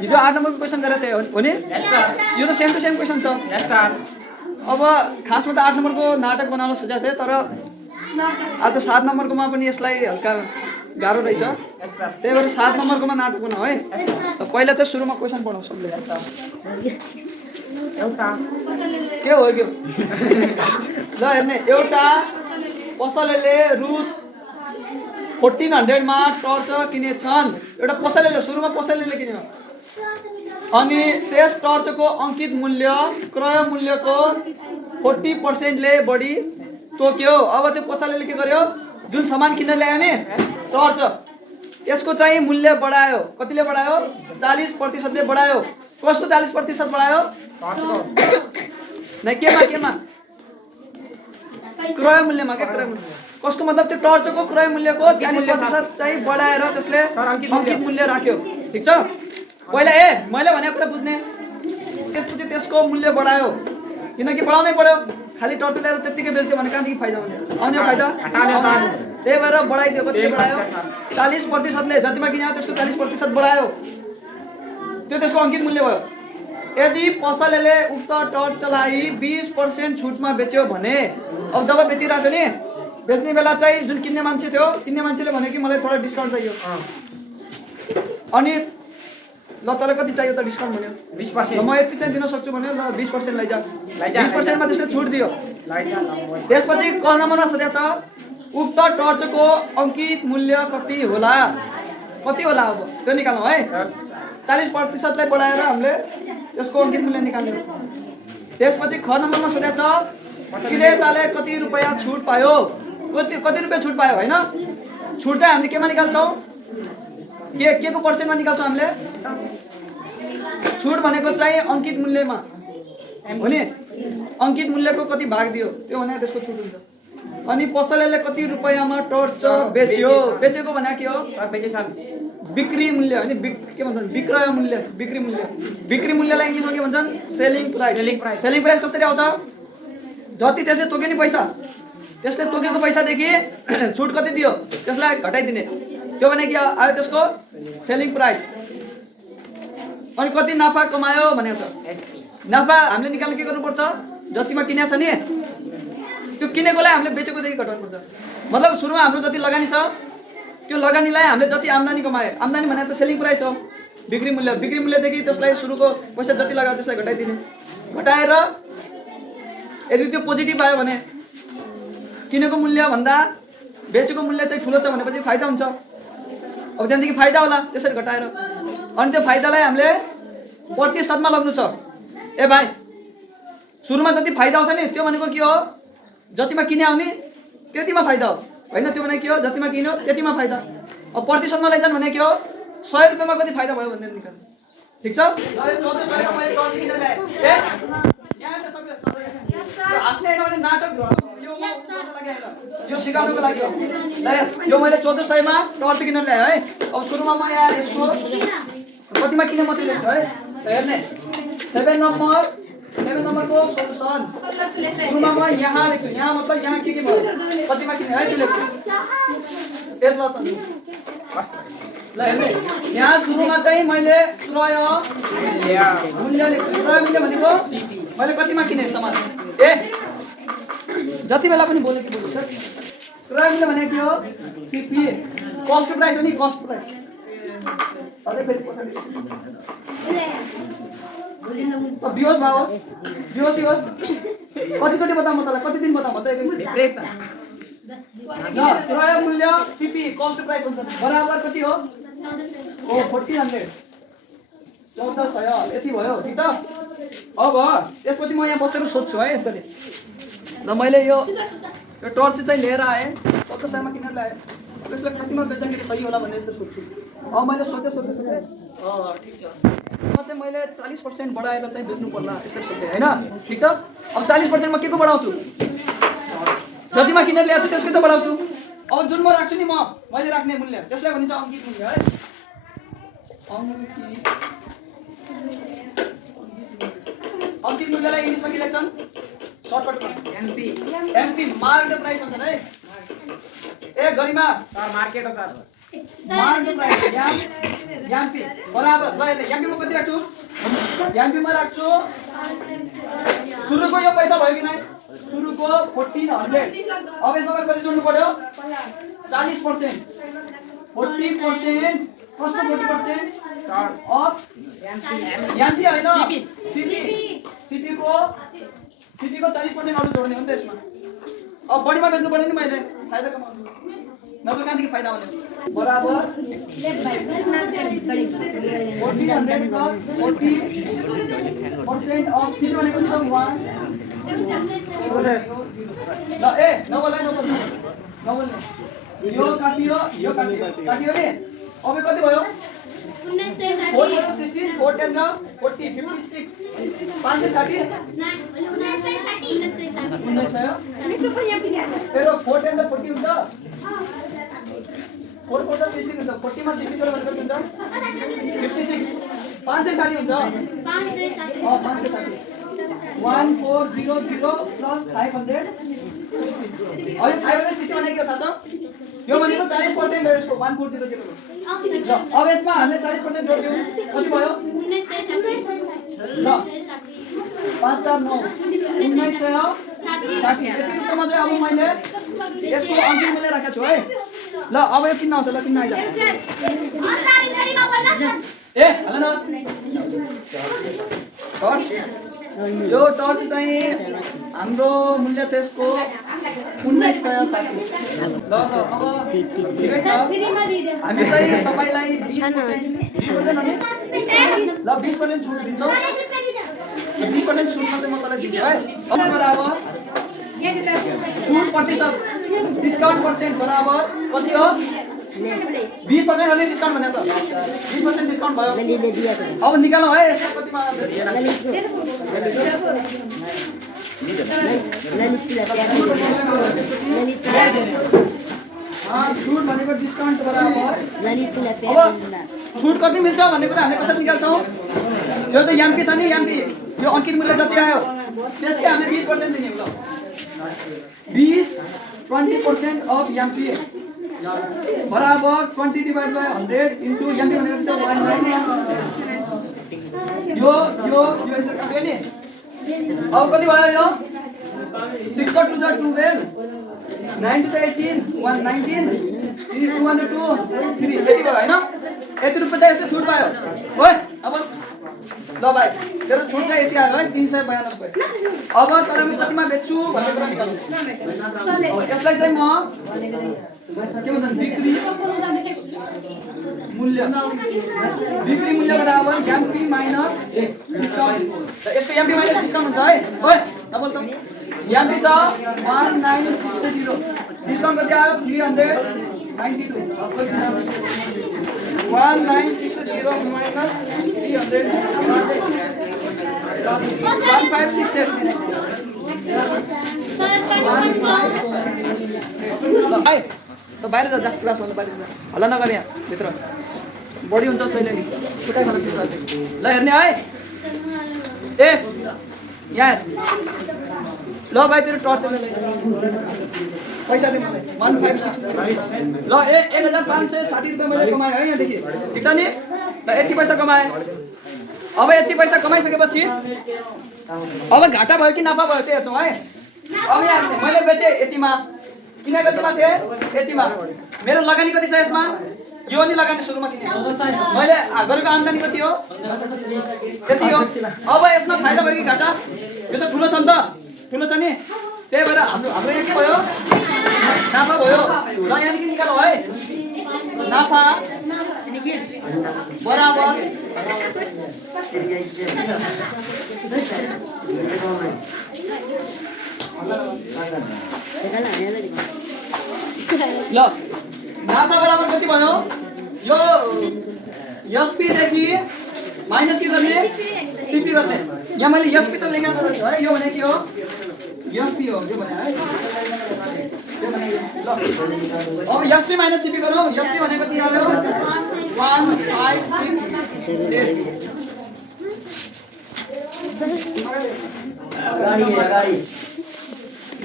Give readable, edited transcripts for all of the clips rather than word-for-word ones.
हिजो 8 नम्बरको क्वेसन गरेको थियो हो नि? यो त सेम टु सेम क्वेसन छ। अब खासमा त 8 नम्बरको नाटक बनाउन सोचेको थिएँ, तर आज 7 नम्बरकोमा पनि यसलाई हल्का गाह्रो रहेछ। त्यही भएर 7 नम्बरकोमा नाटक बनाऊ है। पहिला चाहिँ सुरुमा क्वेसन पढाउँ सबले। के हो के? ल हेर्ने, एउटा पसलेले रु 1400 मा टर्च किनेछन्। एउटा पसलेले, सुरुमा पसलेले किन्यो, अनि त्यस टर्चको अङ्कित मूल्य क्रय मूल्यको 40% ले बढी तोक्यो। अब त्यो पसलेले के गर्यो? जुन सामान किनेर ल्यायो नि टर्च, यसको चाहिँ मूल्य बढायो। कतिले बढायो? 40% ले बढायो। कसको 40% बढायो? नै केमा? क्रय मूल्यमा। के क्रय मूल्य? कसको मतलब त्यो टर्चको क्रय मूल्यको 40% चाहिँ बढाएर त्यसले अङ्कित मूल्य राख्यो। ठिक छ? पहिला मैले भनेको कुरा बुझ्ने, त्यसपछि त्यसको मूल्य बढायो। किनकि बढाउनै पर्यो, खालि टर्च ल्याएर त्यत्तिकै बेच्दियो भने कहाँदेखि फाइदा हुने? आउने फाइदा? त्यही भएर बढाइदियो। कतिले बढायो? 40% ले जतिमा किन्यो त्यसको 40% बढायो। त्यो त्यसको अङ्कित मूल्य भयो। यदि पसलेले उक्त टर्चलाई 20% छुटमा बेच्यो भने, अब जब बेचिरहेको थियो नि, बेच्ने बेला चाहिँ जुन किन्ने मान्छे थियो, किन्ने मान्छेले भन्यो कि मलाई थोडा डिस्काउन्ट चाहियो। अनि ल तँलाई कति चाहियो त? डिस्काउन्ट भन्यो 20%। म यति चाहिँ दिन सक्छु भन्यो। ल 20% लैजा। 20% मा त्यसले छुट दियो। त्यसपछि क नम्बरमा सोधेको छ, उक्त टर्चको अङ्कित मूल्य कति होला? कति होला? अब त्यो निकाल्नु है। 40% लाई बढाएर हामीले त्यसको अङ्कित मूल्य निकाल्नु। त्यसपछि ख नम्बरमा सोधेको छ, विक्रेताले कति रुपैयाँ छुट पायो? कति रुपैयाँ छुट पायो होइन? छुट चाहिँ हामीले केमा निकाल्छौँ? के को पर्सेन्टमा निकाल्छौँ हामीले? छुट भनेको चाहिँ अङ्कित मूल्यमा हो नि। अङ्कित मूल्यको कति भाग दियो त्यो भने त्यसको छुट हुन्छ। अनि पसलेले कति रुपैयाँमा टर्च बेच्यो? बेचेको भने के हो? बिक्री मूल्य होइन, के भन्छन्? विक्रय मूल्य, बिक्री मूल्य। बिक्री मूल्यलाई इङ्ग्लिसमा के भन्छन्? Selling price. सेलिङ प्राइस कसरी आउँछ? जति त्यसले तोक्यो नि पैसा, त्यसले तोकेको पैसादेखि छुट कति दियो त्यसलाई घटाइदिने, त्यो भने के आयो? त्यसको सेलिङ प्राइस। अनि कति नाफा कमायो भनेको छ। नाफा हामीले निकाल्न के गर्नुपर्छ? जतिमा किनेको छ नि त्यो किनेकोलाई हामीले बेचेकोदेखि घटाउनुपर्छ। मतलब सुरुमा हाम्रो जति लगानी छ त्यो लगानीलाई हामीले जति आम्दानी कमायो, आम्दानी भनेको त सेलिङ प्राइस हो, बिक्री मूल्य। बिक्री मूल्यदेखि त्यसलाई सुरुको पैसा जति लगायो त्यसलाई घटाइदिने। घटाएर यदि त्यो पोजिटिभ आयो भने किनेको मूल्य भन्दा बेचेको मूल्य चाहिँ ठुलो छ भनेपछि फाइदा हुन्छ। अब त्यहाँदेखि फाइदा होला त्यसरी घटाएर। अनि त्यो फाइदालाई हामीले प्रतिशतमा लग्नु छ। ए भाइ, सुरुमा जति फाइदा आउँछ नि त्यो भनेको के हो? जतिमा किने आउने त्यतिमा फाइदा हो होइन? त्यो भने के हो? जतिमा किन्यो त्यतिमा फाइदा। अब प्रतिशतमा लैजान् भने के हो? 100 रुपियाँमा कति फाइदा भयो भनेर निकाल्नु। ठिक छ? यो सिकाउनुको लागि हो। यो मैले 1400 मा टर्च किनेर ल्याएँ है। अब सुरुमा म यहाँ यसको कतिमा किने मात्रै लेख्छु है। हेर्ने 7 नम्बरको सोलुसन सुरुमा म यहाँ लेख्छु। यहाँ मतलब यहाँ के भयो? कतिमा किने है त्यो लेख्छु। ल हेर्ने, यहाँ सुरुमा चाहिँ मैले क्रय मूल्य लेख्छु। क्रय मूल्य भनेको मैले कतिमा किने सामान। जति बेला पनि बोलेको बोल्छु सर। क्रय मूल्य भनेको के हो? सिपी, कस्ट प्राइस हो नि, कस्ट प्राइस। अझै फेरि पछाडि बिहोस भयो, बिहोस होस्। कति बताऊँ म तँलाई? कति दिन बताऊँ म त? क्रय मूल्य सिपी कस्ट प्राइस हुन्छ बराबर कति हो? 1400 यति भयो। ठिक छ? अब त्यसपछि म यहाँ बसेर सोध्छु है यसरी। ल मैले यो टर्च चाहिँ लिएर आएँ, 1400 मा किनेर ल्याएँ। त्यसलाई कतिमा बेच्दाखेरि सही होला भनेर यसो सोध्छु। मैले सोधेँ ठिक छ। म चाहिँ मैले 40% बढाएर चाहिँ बेच्नु पर्ला यसरी सोचेँ होइन? ठिक छ? अब 40% म के को बढाउँछु? जतिमा किनेर ल्याएको छु त्यसकै त बढाउँछु। अब जुन म राख्छु नि मैले राख्ने मूल्य त्यसलाई भनिन्छ अङ्कित मूल्य है। अङ्कित मूल्यलाई इङ्ग्लिसमा के लेख्छन्? सर्टकटमा एमपी मार्केट प्राइस भन्छन् है। ए गरिमा सर मार्केट हो सर। मार्केट प्राइस यहाँ एमपी बराबर ल एमपी म कति राख्छु एमपी मा राख्छु सुरुको यो पैसा भयो कि नै सुरुको 1400 अब यसमा कति जोड्नु पर्यो 40% 40% कसको 40% अफ एमपी हैन सिटी को 40% अरु जोड्ने हो नि त यसमा अब बढीमा बेच्नु पर्यो नि मैले फाइदा कमाउनु नत्र कहाँदेखि फाइदा हुने बराबर 1400 plus 40% अफ सिटी भनेको कति छ 1 ल ए नबोल्नु यो काटियो काटियो नि अब कति भयो 4 16 4 10 का 40 56 560 तेरो 4 10 का 40 हुन्छ 4 4 60 हुन्छ 40 मा 60 जोड्दा कति हुन्छ 56 560 हुन्छ 560 1400 plus 500 अब 560 भने के थाहा छ यो भनेको 40% हो यसको 1400 ल अब यसमा हामीले 40% जोड्दियौ कति भयो 1960 ल 549 1960 यति रुपैयाँमा चाहिँ अब मैले यसको अन्तिम मूल्य राखेको छु है ल अब यो किन्न आउँछ ल किन्न आइज ए हेलो न टर्च यो टर्च चाहिँ हाम्रो मूल्य छ यसको 1960 ल अब ठिकै छ हामी चाहिँ तपाईलाई 20% ल 20% छुट दिन्छौँ 20% छुटमा चाहिँ म तपाईलाई दिन्छु है अब बराबर छुट प्रतिशत डिस्काउन्ट पर्सेन्ट बराबर कति हो 20% भने डिस्काउन्ट भने त 20% डिस्काउन्ट भयो अब निकालौँ है यसको कतिमा छुट भनेको डिस्काउन्ट बराबर अब छुट कति मिल्छ भन्ने कुरा हामीले कसरी निकाल्छौँ यो त एमपी छ नि एमपी यो अंकित मूल्य जति आयो त्यसकै हामीले 20% दिने हो ल 20% अफ एमपी बराबर 20 डिवाइड बाइ 100 इन्टु एमपी भनेको त 1 यो यसरी काट्यो नि अब कति भयो यो 6 to 12 9 to 18 119 3 2 3 यति भयो हैन यति रुपैयाँ चाहिँ यसले छुट पायो ओइ अब ल भाइ तेरो छुट चाहिँ यति आयो है 392 अब तर म कतिमा बेच्छु भन्ने कुरा निकाल्नु यसलाई चाहिँ म के भन्छन् बिक्री मूल्य बराबर एमपी माइनस डिस्काउन्ट त यसको एमपी माइनस डिस्काउन्ट हुन्छ है ओइ नबोल त एमपी छ 1960 डिस्काउन्ट कति आयो 392 1960 माइनस 300 1567 भाइ त बाहिर जा क्लास भन्नु बाहिर जा हल्ला नगर यहाँ भित्र बढी हुन्छ जस्तै नि कुटाइ खान दिन्छ ल हेर्ने है ए यहाँ ल भाइ तेरो टर्च पैसा दे मलाई 156 ल 1560 रुपैयाँ मैले कमाएँ है यहाँदेखि ठिक छ नि ल यति पैसा कमाएँ अब यति पैसा कमाइसकेपछि अब घाटा भयो कि नाफा भयो त्यो हेर्छौँ है अब यहाँ मैले बेचेँ यतिमा किन कतिमा थिएँ यतिमा मेरो लगानी कति छ यसमा यो नि लगानी सुरुमा किने मैले गरेको आम्दानी कति हो यति हो अब यसमा फाइदा भयो कि घाटा यो त ठुलो छ नि त ठुलो छ नि त्यही भएर हाम्रो यहाँ के भयो नाफा भयो ल यहाँदेखि निकालौँ है नाफा बराबर ल नाफा बराबर कति भयो यो एसपी देखि माइनस के गर्ने सीपी गर्ने यहाँ मैले एसपी त लेखेको छु है यो भने के हो एसपी हो यो भने है ल अब एसपी माइनस सीपी गरौँ एसपी भने कति आयो 1568 गाडी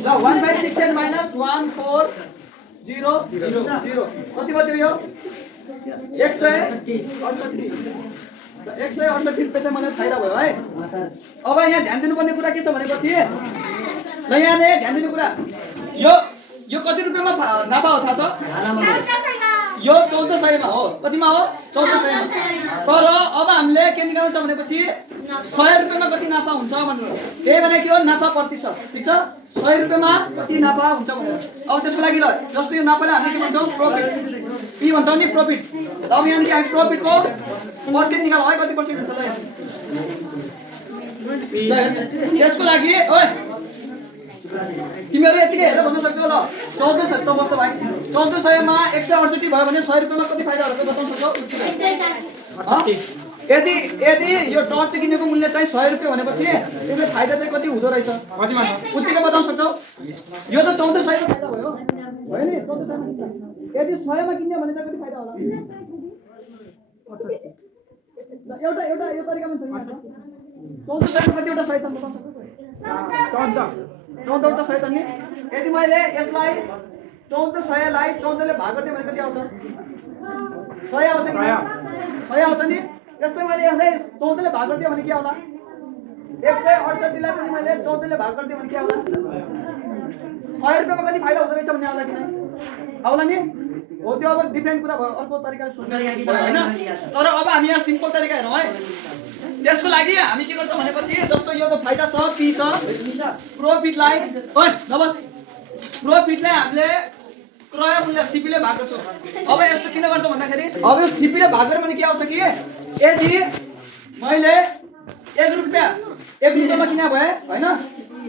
ल 1568 माइनस 1400 कति बच्यो यो 168 168 रुपियाँ चाहिँ मलाई फाइदा भयो है। अब यहाँ ध्यान दिनुपर्ने कुरा के छ भनेपछि ल यहाँ ध्यान दिने कुरा यो कति रुपियाँमा नाफा हो थाहा छ? यो 1400 मा हो। कतिमा हो? 1400 मा। तर अब हामीले के निकाल्नु छ भनेपछि 100 रुपियाँमा कति नाफा हुन्छ भनेर। त्यही भने के हो? नाफा प्रतिशत। ठीक छ? 100 रुपियाँमा कति नाफा हुन्छ भनेर। अब त्यसको लागि ल जस्तो यो नाफालाई हामीले के भन्छौँ? प्रॉफिट। पी भन्छौँ नि प्रॉफिट। अब यहाँ हामी प्रॉफिटको पर्सेन्ट निकालौँ है, कति पर्सेन्ट हुन्छ ल। त्यसको लागि ओइ तिमीहरु यतिकै हेरेर भन्न सक्छौ ल 1400 त बस्छ भाइ। 1400 मा 168 भयो भने 100 रुपैयाँमा कति फाइदा होला बताउन सक्छौ? यदि यो टर्च किनेको मूल्य चाहिँ 100 रुपैयाँ भनेपछि त्यसको फाइदा चाहिँ कति हुँदो रहेछ? कतिमा? उत्तिकै बताउन सक्छौ? यो त 1400 मा फाइदा भयो। भयो नि 1400 मा। यदि 100 मा किन्यो भने चाहिँ कति फाइदा होला? एउटा यो तरिकामा छ। 1400 मा कतिवटा सही छ बताउन सक्छौ? 14 वटा सही छ नि। यदि मैले यसलाई 1400 लाई 14 ले भाग गर्दिए भने कति आउँछ? 100 आउँछ नि? 100 आउँछ नि। त्यस्तै मैले यसलाई 14 ले भाग गर्दिए भने के आउला? 168 लाई पनि मैले 14 ले भाग गर्दिए भने के आउला? 100 रुपैयाँमा कति फाइदा हुँदो रहेछ भन्ने आउला कि नै? आउला नि? हो त्यो अब डिफरेन्ट कुरा भयो। अर्को तरिकाले सोच्नु हैन। तर अब हामी यहाँ सिम्पल तरिका हेरौँ है। त्यसको लागि हामी के गर्छौँ भनेपछि जस्तो यो त फाइदा छ, पी छ, प्रॉफिटलाई ओइ नभन प्रॉफिटलाई हामीले क्रय मूल्य सीपी ले भाग गर्छौँ। अब यस्तो किन गर्छौँ भन्दाखेरि अब यो सीपी ले भाग गरे भने के आउँछ कि यदि मैले 1 रुपैयाँमा किने भए हैन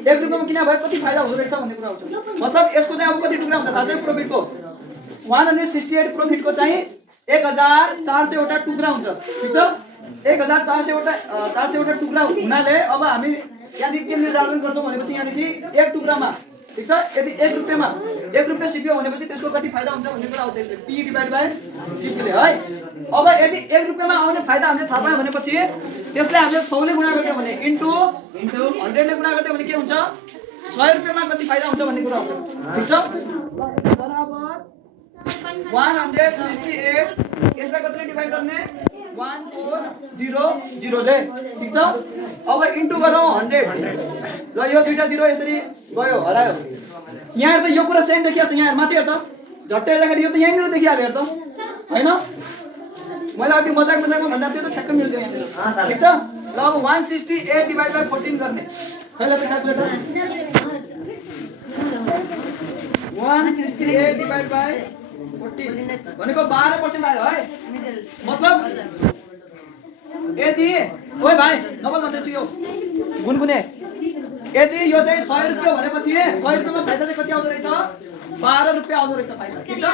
1 रुपैयाँमा किने भए कति फाइदा हुँदो रहेछ भन्ने कुरा आउँछ। मतलब यसको चाहिँ अब कति टुक्रा हुन्छ थाहा छ? प्रॉफिटको 168 प्रॉफिटको चाहिँ 1400 वटा टुक्रा हुन्छ। ठीक छ? 1400 वटा टुक्रा हुनाले अब हामी यहाँदेखि के निर्धारण गर्छौँ भनेपछि यहाँदेखि 1 टुक्रामा ठीक छ यदि 1 रुपैयाँमा 1 रुपैयाँ सिपियो भनेपछि त्यसको कति फाइदा हुन्छ भन्ने कुरा आउँछ। यसले पी डिभाइड बाइ सिपीले है। अब यदि 1 रुपैयाँमा आउने फाइदा हामीले थाहा पायौँ भनेपछि त्यसले हामीले 100 ले गुणा गर्दियो भने इन्टु 100 ले गुणा गर्दियो भने के हुन्छ? 100 रुपैयाँमा कति फाइदा हुन्छ भन्ने कुरा आउँछ। ठीक छ? बराबर 168 यसलाई कतिले डिभाइड गर्ने? 1400 ले। ठीक छ? अब इन्टु गरौँ 100। ल यो दुईटा 0 यसरी गयो हरायो। यहाँ त यो कुरा सेम देखिया छ। यहाँ माथि हेर त झट्टै हेर्दाखेरि यो त यहीँनिर देखिहाल्यो हेर त हैन? मैले अघि मजाकमा भन्दा त्यो त ठ्याक्क मिल्दैन यहाँनिर। ठीक छ? ल अब 168 डिभाइड बाइ 14 गर्ने। खैला त क्याल्कुलेटर 168 डिभाइड बाइ 14 भनेको 12% आयो है। मतलब यदि ओइ भाइ नबल भन्दैछु यो गुनगुने यदि यो चाहिँ 100 रुपैयाँ भनेपछि 100 रुपैयाँमा फाइदा चाहिँ कति आउँदो रहेछ? 12 रुपैयाँ आउँदो रहेछ फाइदा। ठीक छ?